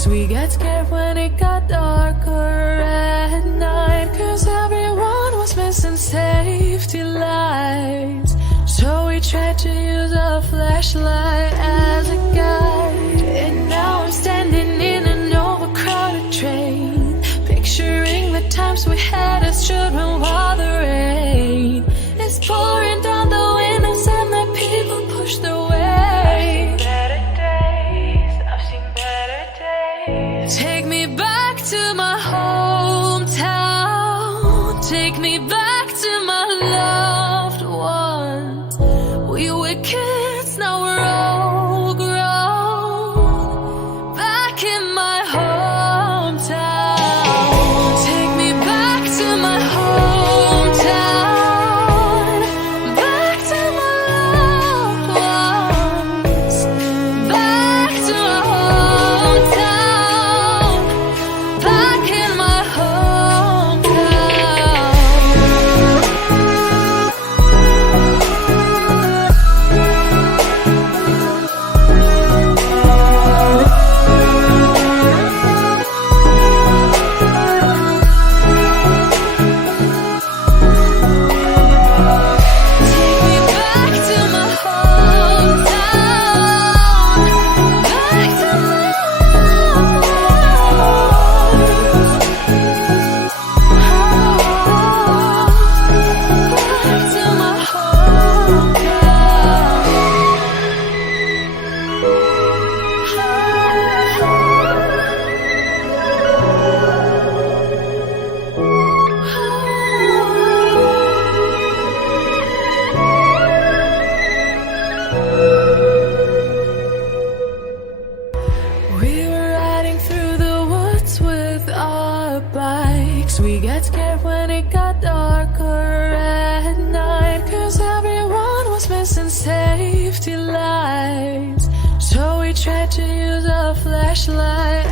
bikes. We got scared when it got darker at night, 'cause everyone was missing safety lights. So we tried to use a flashlight as a guide. And now I'm standing in an overcrowded train, picturing the times we had as children while the rain is pouring down the windows and the people push their way. I've seen better days. Take me back to my hometown. Take me back to my loved ones. We were kids, now we're all grown. Back in my hometown. Take me back to my hometown. Back to my loved ones. Back to my hometown. Back in my we got scared when it got darker at night, 'cause everyone was missing safety lights. So we tried to use a flashlight